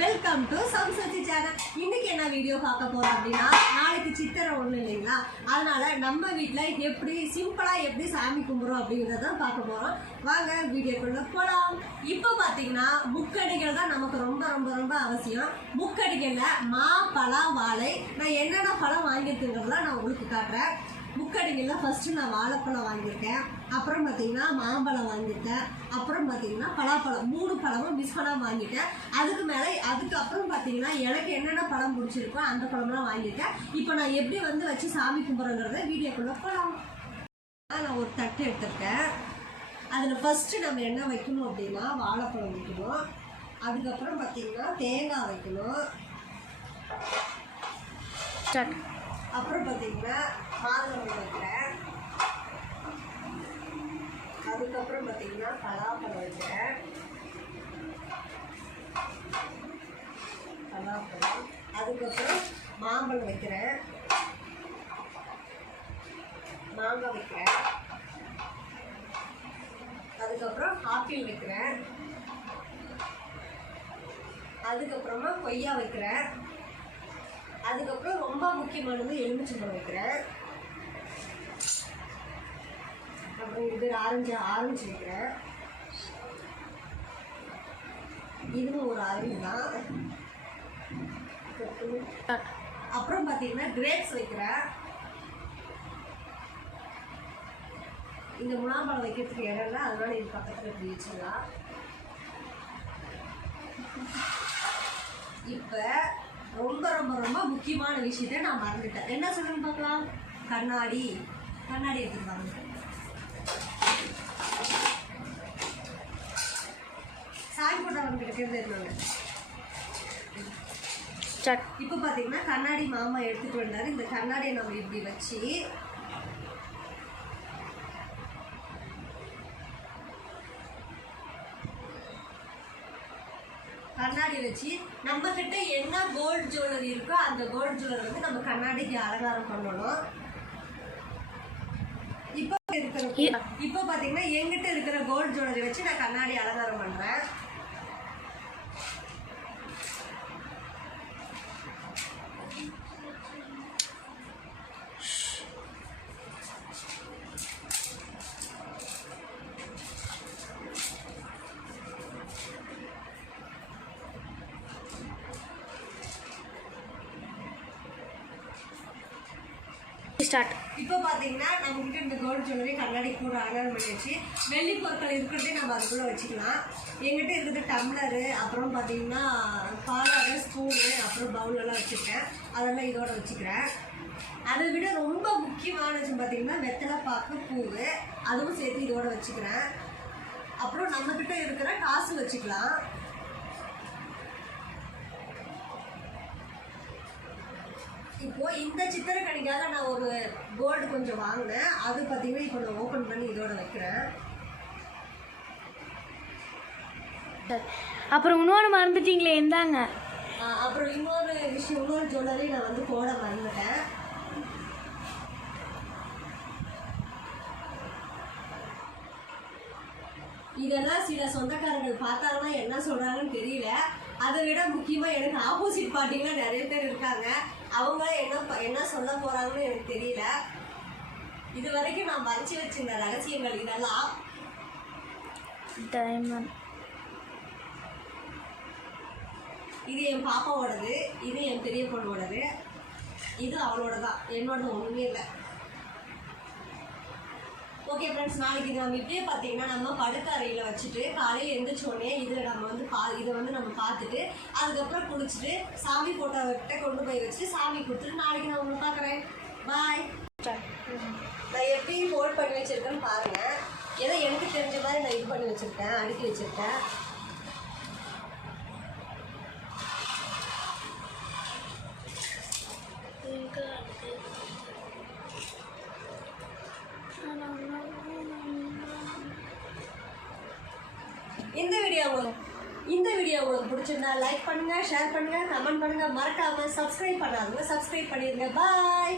Welcome to சம்சதி channel இன்னைக்கு என்ன video பார்க்க போறோம் அப்படின்னா நாளைக்கு சித்திரை ஒண்ணு இல்லைங்களா? அதனால நம்ம வீட்டில் எப்படி சிம்பிளா எப்படி சாமி கும்பிடுறோம் அப்படிங்கிறத பார்க்க போறோம். வாங்க வீடியோக்குள்ள போலாம். இப்போ பார்த்தீங்கன்னா முக்கடிகள் தான் நமக்கு ரொம்ப ரொம்ப ரொம்ப அவசியம். முக்கடிகள்ல மா பழம் வாழை. நான் என்னென்ன பழம் வாங்கியிருக்குங்கிறத நான் உங்களுக்கு காட்டுறேன். முக்கடிகளில் ஃபஸ்ட்டு நான் வாழைப்பழம் வாங்கியிருக்கேன். அப்புறம் பார்த்தீங்கன்னா மாம்பழம் வாங்கியிருக்கேன். அப்புறம் பார்த்தீங்கன்னா பலாப்பழம் மூணு பழமும் மிஸ் பண்ணாமல் வாங்கிட்டேன். அதுக்கு மேலே அதுக்கப்புறம் பார்த்தீங்கன்னா எனக்கு என்னென்ன பழம் பிடிச்சிருக்கோ அந்த பழம்லாம் வாங்கியிருக்கேன். இப்போ நான் எப்படி வந்து வச்சு சாமி கும்பிட்றேங்கிறத வீடியோக்குள்ளே போகலாம் நான் ஒரு தட்டு எடுத்திருக்கேன். அதில் ஃபஸ்ட்டு நம்ம என்ன வைக்கணும் அப்படின்னா வாழைப்பழம் வைக்கணும். அதுக்கப்புறம் பார்த்தீங்கன்னா தேங்காய் வைக்கணும். அப்புறம் பார்த்தீங்கன்னா மாதுளம்பழம் வைக்கிறேன். அதுக்கப்புறம் பார்த்தீங்கன்னா பலாப்பழம் வைக்கிறேன். பலாப்பழம். அதுக்கப்புறம் மாம்பழம் வைக்கிறேன். மாங்காய் வைக்கிறேன். அதுக்கப்புறம் ஆப்பிள் வைக்கிறேன். அதுக்கப்புறமா கொய்யா வைக்கிறேன். அதுக்கப்புறம் ரொம்ப முக்கியமானது எலுமிச்சம்பழம் வைக்கிறேன். அப்புறம் இது ஆரஞ்சு ஆரஞ்சு வைக்கிறேன். இதுவும் ஒரு ஆரஞ்சு தான். அப்புறம் பார்த்தீங்கன்னா கிரேப்ஸ் வைக்கிறேன். இந்த முலாம்பழம் வைக்கிறதுக்கு இடம் இல்லை அதனால இது பக்கத்தில் இப்படி வச்சிடலாம். இப்போ ரொம்ப ரொம்ப ரொம்ப முக்கியமான விஷயத்தை நான் மறந்துட்டேன். என்ன சொல்லுங்க பார்க்கலாம்? கண்ணாடி. கண்ணாடி எடுத்துட்டு வாங்க. சாய் போட்டவங்க இருக்கிறது இருந்தாங்க இப்போ பார்த்தீங்கன்னா கண்ணாடி மாமா எடுத்துட்டு வந்தாரு. இந்த கண்ணாடியை நம்ம இப்படி வச்சு கண்ணாடி வச்சு நம்ம கிட்ட என்ன கோல்டு ஜுவல்லரி இருக்கோ அந்த கோல்டு ஜுவல்லரி வந்து நம்ம கண்ணாடிக்கு அலங்காரம் பண்ணணும். இப்போ இருக்கிற இப்போ பார்த்தீங்கன்னா என்கிட்ட இருக்கிற கோல்டு ஜுவல்லரி வச்சு நான் கண்ணாடி அலங்காரம் பண்ணுறேன் ஸ்டார்ட் இப்போ பார்த்தீங்கன்னா நம்மகிட்ட இந்த கோல்டு ஜுவல்லரி கண்ணாடி கூட அலங்காரம் பண்ணி வச்சு வெள்ளி பொருட்கள் இருக்கிறதே நம்ம அதுக்குள்ளே வச்சுக்கலாம். எங்கிட்ட இருக்கிறது டம்ளரு அப்புறம் பார்த்தீங்கன்னா பாலாறு ஸ்பூனு அப்புறம் பவுலெல்லாம் வச்சுருக்கேன். அதெல்லாம் இதோட வச்சுக்கிறேன். அதை விட ரொம்ப முக்கியமானது பார்த்தீங்கன்னா வெத்தலை பாக்கு பூவு. அதுவும் சேர்த்து இதோட வச்சுக்கிறேன். அப்புறம் நம்மக்கிட்ட இருக்கிற காசு வச்சுக்கலாம். இப்போ இந்த சித்திரக்கணிக்காக நான் ஒரு கோல்டு கொஞ்சம் வாங்கினேன். அது பார்த்தீங்கன்னா இப்போ நான் ஓப்பன் பண்ணி இதோட வைக்கிறேன். அப்புறம் இன்னொன்று மறந்துட்டீங்களே இந்தாங்க. ஆ, அப்புறம் இன்னொரு விஷயம் இன்னொரு ஜுவல்லரி நான் வந்து போட மறந்துட்டேன். இதெல்லாம் சில சொந்தக்காரர்கள் பார்த்தாங்கன்னா என்ன சொல்றாங்கன்னு தெரியல. அதை விட முக்கியமா எனக்கு ஆப்போசிட் பார்ட்டிலாம் நிறைய பேர் இருக்காங்க. அவங்க என்ன என்ன சொல்ல போறாங்கன்னு எனக்கு தெரியல. இது வரைக்கும் நான் மறைச்சு வச்சிருந்த ரகசியங்கள் இதெல்லாம் டைமண்ட். இது என் பாப்பாவோடது இது என் பெரிய பொண்ணோடது இது அவளோட தான் என்னோடது ஒன்றுமே இல்லை. ஓகே ஃப்ரெண்ட்ஸ் நாளைக்கு இது நம்ம இப்படியே பார்த்தீங்கன்னா நம்ம படுக்க அறையில் வச்சுட்டு காலையில் எழுந்திரிச்சோடனே இதில் நம்ம வந்து பா இதை வந்து நம்ம பார்த்துட்டு அதுக்கப்புறம் குளிச்சுட்டு சாமி போட்டோக்கிட்ட கொண்டு போய் வச்சுட்டு சாமி கொடுத்துட்டு நாளைக்கு நான் உங்களை பார்க்குறேன். பாய் நான் எப்படி ஹோல்ட் பண்ணி வச்சுருக்கேன்னு பாருங்கள் ஏதோ எனக்கு தெரிஞ்ச மாதிரி நான் இது பண்ணி வச்சுருக்கேன் அடுக்கி வச்சுருக்கேன். இந்த வீடியோ உங்களுக்கு இந்த வீடியோ உங்களுக்கு பிடிச்சிருந்தா லைக் பண்ணுங்கள் ஷேர் பண்ணுங்க கமெண்ட் பண்ணுங்கள் மறக்காமல் சப்ஸ்கிரைப் பண்ணாதவங்க சப்ஸ்கிரைப் பண்ணிடுங்க பாய்